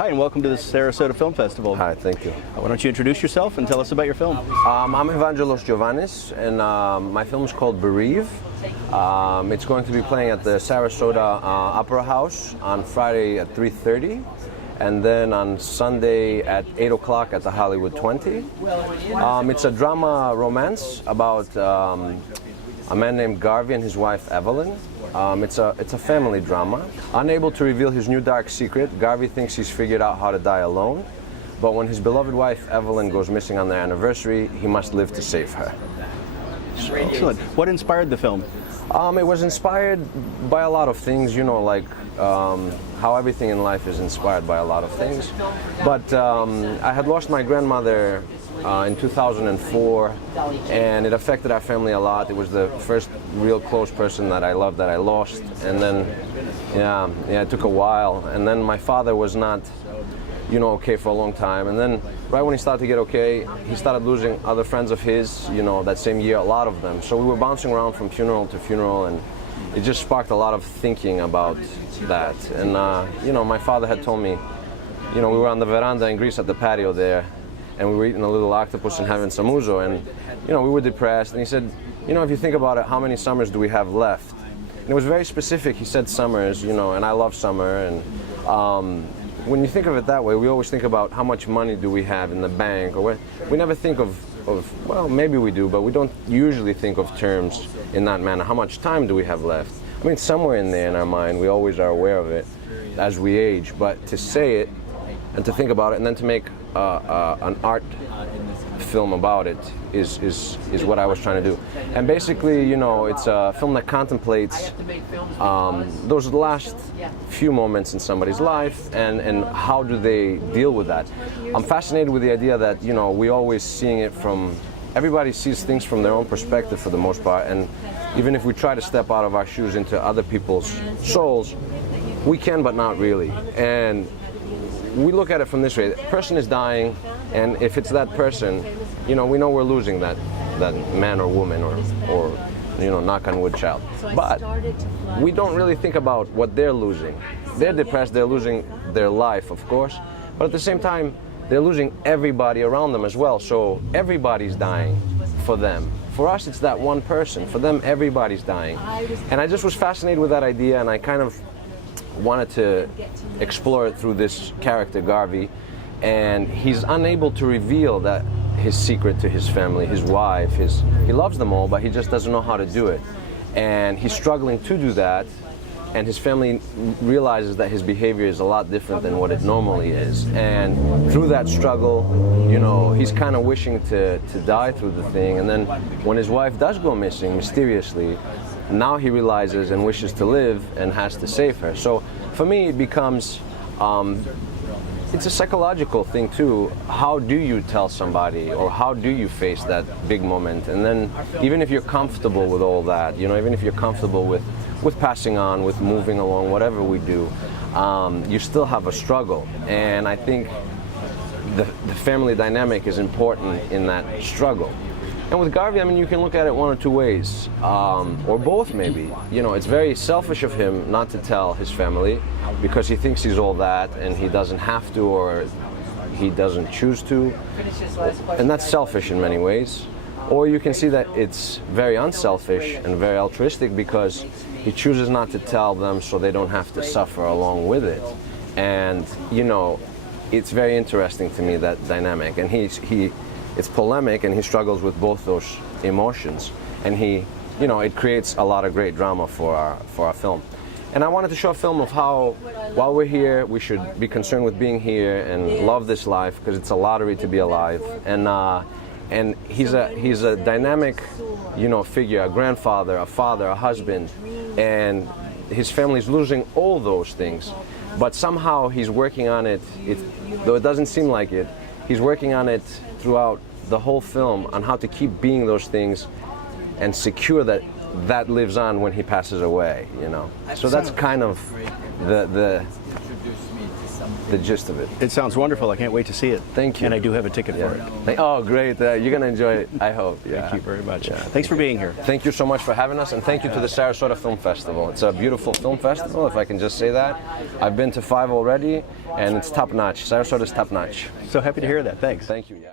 Hi, and welcome to the Sarasota Film Festival. Hi, thank you. Why don't you introduce yourself and tell us about your film? I'm Evangelos Giovannis, and my film is called Bereave. It's going to be playing at the Sarasota Opera House on Friday at 3:30, and then on Sunday at 8 o'clock at the Hollywood 20. It's a drama romance about a man named Garvey and his wife Evelyn. It's a family drama. Unable to reveal his new dark secret, Garvey thinks he's figured out how to die alone. But when his beloved wife Evelyn goes missing on their anniversary, he must live to save her. Excellent. What inspired the film? It was inspired by a lot of things, you know, like how everything in life is inspired by a lot of things. But I had lost my grandmother in 2004, and it affected our family a lot. It was the first real close person that I loved that I lost, and then it took a while. And then my father was not, okay for a long time. And then right when he started to get okay, he started losing other friends of his, that same year, a lot of them. So we were bouncing around from funeral to funeral, and it just sparked a lot of thinking about that. And my father had told me, we were on the veranda in Greece at the patio there, and we were eating a little octopus and having some ouzo, and we were depressed. And he said, if you think about it, how many summers do we have left? And it was very specific. He said summers, and I love summer. And when you think of it that way, we always think about how much money do we have in the bank, or we never think of well, maybe we do, but we don't usually think of terms in that manner. How much time do we have left? I mean, somewhere in there in our mind, we always are aware of it as we age, but to say it and to think about it and then to make an art film about it is what I was trying to do. And basically, it's a film that contemplates those last few moments in somebody's life and how do they deal with that. I'm fascinated with the idea that, we always seeing it from, everybody sees things from their own perspective for the most part, and even if we try to step out of our shoes into other people's souls, we can, but not really. And we look at it from this way: the person is dying, and if it's that person, we know we're losing that man or woman or knock on wood, child. But we don't really think about what they're losing. They're depressed, they're losing their life, of course, but at the same time, they're losing everybody around them as well. So everybody's dying for them. For us, it's that one person. For them, everybody's dying. And I just was fascinated with that idea, and I kind of wanted to explore it through this character, Garvey, and he's unable to reveal that his secret to his family, his wife, he loves them all, but he just doesn't know how to do it. And he's struggling to do that, and his family realizes that his behavior is a lot different than what it normally is. And through that struggle, he's kind of wishing to die through the thing, and then when his wife does go missing mysteriously, now he realizes and wishes to live and has to save her. So for me, it becomes, it's a psychological thing too. How do you tell somebody, or how do you face that big moment? And then even if you're comfortable with all that, even if you're comfortable with passing on, with moving along, whatever we do, you still have a struggle. And I think the family dynamic is important in that struggle. And with Garvey, you can look at it one or two ways, or both maybe. It's very selfish of him not to tell his family because he thinks he's all that and he doesn't have to, or he doesn't choose to. And that's selfish in many ways. Or you can see that it's very unselfish and very altruistic because he chooses not to tell them so they don't have to suffer along with it. And, it's very interesting to me, that dynamic. And it's polemic, and he struggles with both those emotions, and it creates a lot of great drama for our film. And I wanted to show a film of how, while we're here, we should be concerned with being here and love this life, because it's a lottery to be alive. And he's a dynamic, figure, a grandfather, a father, a husband, and his family's losing all those things. But somehow he's working on it, though it doesn't seem like it, he's working on it throughout the whole film on how to keep being those things and secure that lives on when he passes away, So that's kind of the gist of it. It sounds wonderful. I can't wait to see it. Thank you. And I do have a ticket for it. Oh, great. You're going to enjoy it, I hope. Yeah. Thank you very much. Thanks for being here. Thank you so much for having us, and thank you to the Sarasota Film Festival. It's a beautiful film festival, if I can just say that. I've been to 5 already, and it's top-notch. Sarasota's top-notch. So happy to hear that. Thanks. Thank you. Yeah.